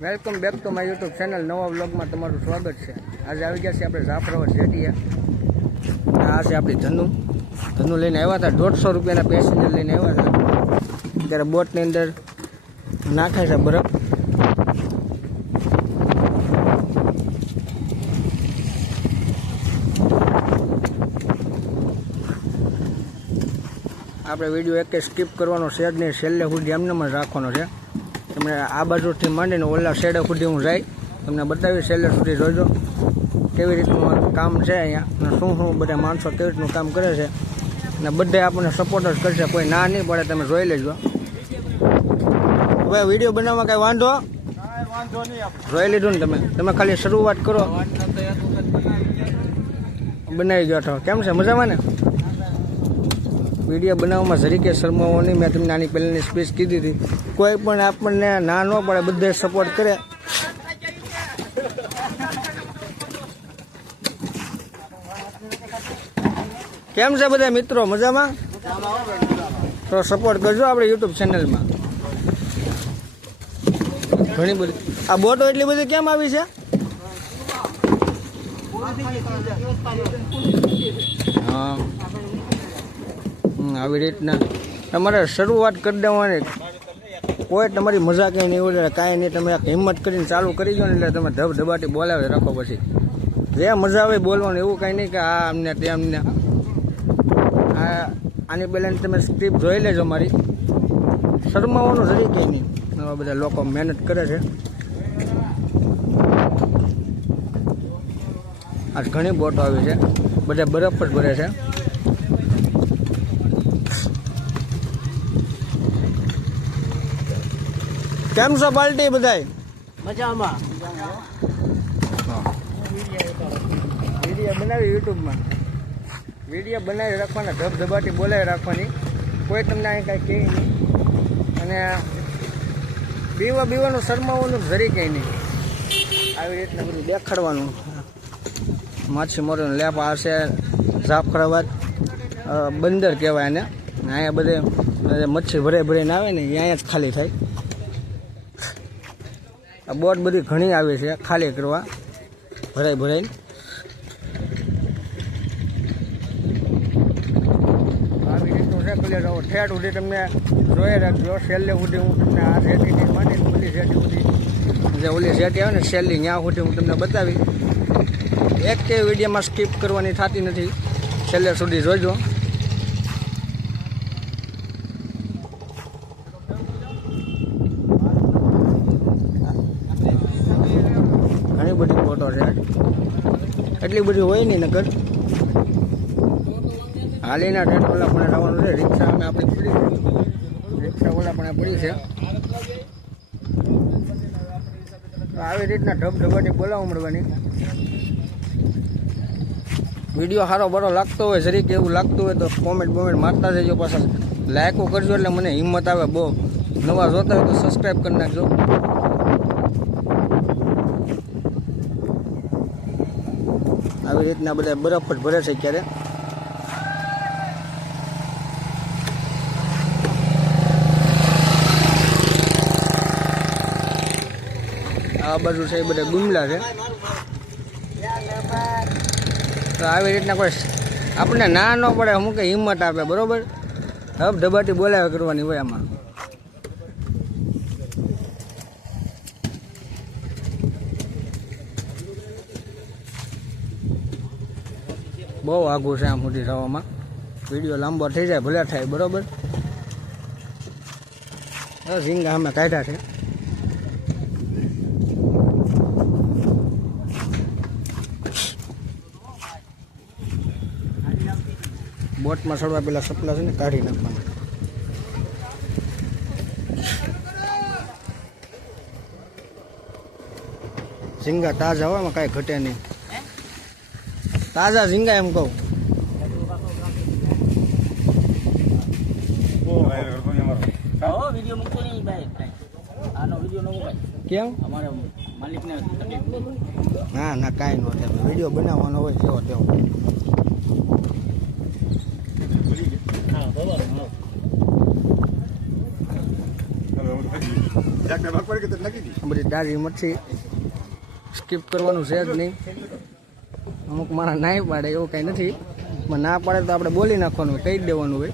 Welcome back to my YouTube channel. નવા વ્લોગમાં તમારું સ્વાગત છે. આજે આવી ગયા છે આપણે જાફરાબાદ જેટીએ. આ છે આપણી ધનુ લઈને આવ્યા હતા. 150 રૂપિયાના પેસેન્જર લઈને આવ્યા હતા. ત્યારે બોટની અંદર નાખે છે બરફ. આપણે વિડીયો એક સ્કીપ કરવાનો છે જ નહીં, છેલ્લે સુધી એમને જ રાખવાનો છે. તમને આ બાજુથી માંડીને ઓલા શેડે સુધી હું જાય તમને બતાવી. છેલ્લે સુધી જોજો કેવી રીતનું કામ છે અહીંયા અને શું બધા માણસો કેવી રીતનું કામ કરે છે. અને બધે આપણને સપોર્ટ જ કરશે, કોઈ ના નહીં પડે. તમે જોઈ લેજો. હવે વિડીયો બનાવવા કાંઈ વાંધો જોઈ લીધું ને તમે ખાલી શરૂઆત કરો. બનાવી ગયો છો. કેમ છે? મજામાં ને? વિડીયો બનાવવામાં જરીકે શરમાવો નહીં. મેં તમને આની પહેલાંની સ્પીચ કીધી હતી. કોઈ પણ આપણને ના ન પડે, બધે સપોર્ટ કરે. કેમ છે બધા મિત્રો? મજામાં? તો સપોર્ટ કરજો આપણે યુટ્યુબ ચેનલમાં. ઘણી બધી આ બોટો એટલી બધી કેમ આવી છે? હા, આવી રીતના તમારે શરૂઆત કરી દેવાની. કોઈ તમારી મજા કંઈ નહીં હોય, કાંઈ નહીં. તમે હિંમત કરીને ચાલુ કરી દો ને એટલે તમે ધબધબાટી બોલાવે રાખો. પછી જે મજા આવે બોલવાનું, એવું કાંઈ નહીં કે આ અમને તેમને. આની પહેલાંની તમે સ્ક્રિપ્ટ જોઈ લેજો મારી. શરમાવાનું જરી કંઈ નહીં. આવા બધા લોકો મહેનત કરે છે. આજ ઘણી બોટો આવી છે, બધા બરફ જ ભરે છે. કેમ છો પાર્ટી બધાય? મજામાં. વિડીયો બનાવી યુટ્યુબમાં વિડીયો બનાવી રાખવાના, ધબધબાટી બોલાવી રાખવાની. કોઈ તમને અહીં કાંઈ કહે નહીં. અને બીવાનું શરમાવાનું જરી કંઈ નહીં. આવી રીતના બધું દેખાડવાનું. માછીમારોનો લેપ આ છે જાફરાબાદ બંદર કહેવાય એને. અહીંયા બધે મચ્છી ભરાઈને આવે ને અહીંયા જ ખાલી થાય. આ બોટ બધી ઘણી આવી છે ખાલી કરવા, ભરાઈને. આવી રીતનું છે. પેલે ઠેઠ સુધી તમને જોઈ રાખજો. છેલ્લે સુધી હું તમને આ શેટીથી માંડીને ઓલી શેટી સુધી, જે ઓલી શેટી આવે ને છેલ્લી, ત્યાં સુધી હું તમને બતાવી. એક કે વિડીયોમાં સ્કીપ કરવાની થતી નથી. છેલ્લે સુધી જોજો. ઘણી બધી ફોટો છે. એટલી બધી હોય નહીં નકર. હાલીના ઠેઠ ઓલા પણ આવવાનું છે. રિક્ષા અમે આપણી પડી છે. રિક્ષા ઓલા પણ પડી છે. આવી રીતના ધબધબાટી બોલાવવા મળવાની. વિડીયો સારો બરો લાગતો હોય, જરીક એવું લાગતું હોય તો કોમેન્ટ મારતા જજો. પાછા લાઈકો કરજો એટલે મને હિંમત આવે બહુ. નવા જોતા હોય તો સબસ્ક્રાઈબ કરી નાખજો. આવી રીતના બધા બરફ જ ભરે છે ક્યારે. આ બાજુ છે એ બધા ગુમલા છે. તો આવી રીતના કોઈ આપણને ના ન પડે, અમુક હિંમત આપે. બરોબર, ધબધબાટી બોલાવે કરવાની હોય આમાં. બહુ આઘું છે આમ સુધી થવામાં. વિડીયો લાંબો થઈ જાય ભલે થાય. બરોબર, ઝીંગા અમે કાઢ્યા છે. બોટમાં ચડવા પેલા સપલા છે ને કાઢી નાખવાના. ઝીંગા તાજા હોય, કાંઈ ઘટે નહીં. તાજા ઝીંગા એમ કહું. કેમ? ના કાંઈ ન થાય. વિડીયો બનાવવાનો હોય જેવો તેવો. બધી તાજી મચ્છી સ્કીપ કરવાનું છે જ નહીં. અમુક મારા ના પાડે એવું કંઈ નથી, ના પાડે તો આપણે બોલી નાખવાનું, કહી જ દેવાનું હોય.